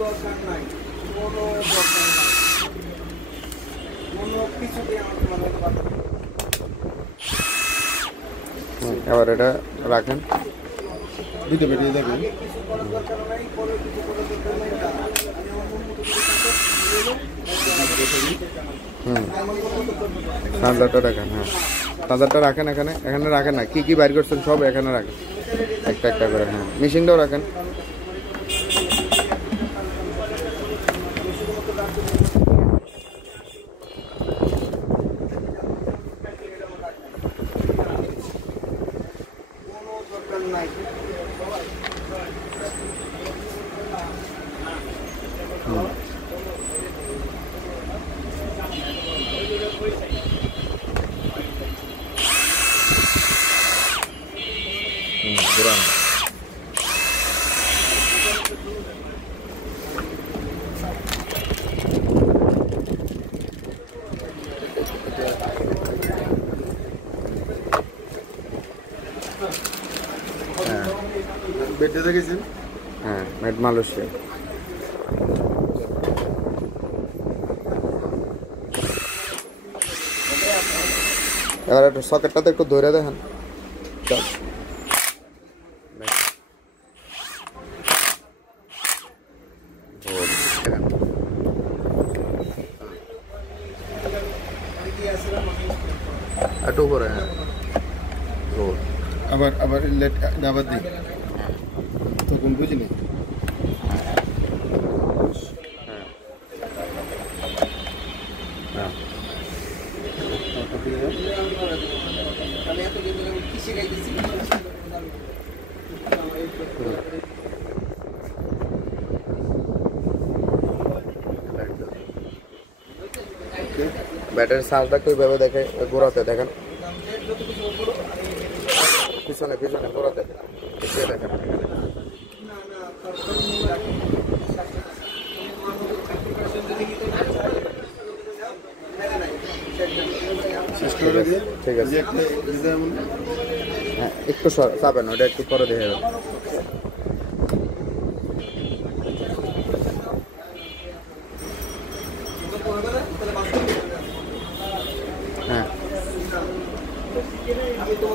দরকার নাই, কোনো দরকার নাই, কোনো কিছু দিয়ে আমাকে বানাতে পারবে না। এবার এটা রাখেন, দুটো বেরিয়ে যাবে। কিছু করার দরকার নাই, পরে কিছু করার দরকার নাই। আমি আমার মন মতো করে চার্জারটা রাখেন। হ্যাঁ, চার্জারটা রাখেন এখানে, এখানে রাখেন না, কি কি বাইর করছেন সব এখানে রাখেন, একটা একটা করে। হ্যাঁ, মেশিনটাও রাখেন। কোনো দরকার নাই। ঘুরান। বেডে দেখেছেন? হ্যাঁ, মেড মালয়েশিয়া। এবার একটু সকেটটাতে একটু ধরে দেখেন। একটু উপরে। হ্যাঁ, আবার আবার লেট আবার দিই, তখন বুঝিনি। আমি এতদিন ধরে আমি কি শিখাইতেছি? ব্যাটারি চার্জটা কীভাবে দেখে ঘোরাতে দেখেন, পিছনে পিছনে ঘোরাতে দেখেন। ঠিক আছে, একটা হ্যাঁ একটু চাপেন, ওটা একটু পরে দেখে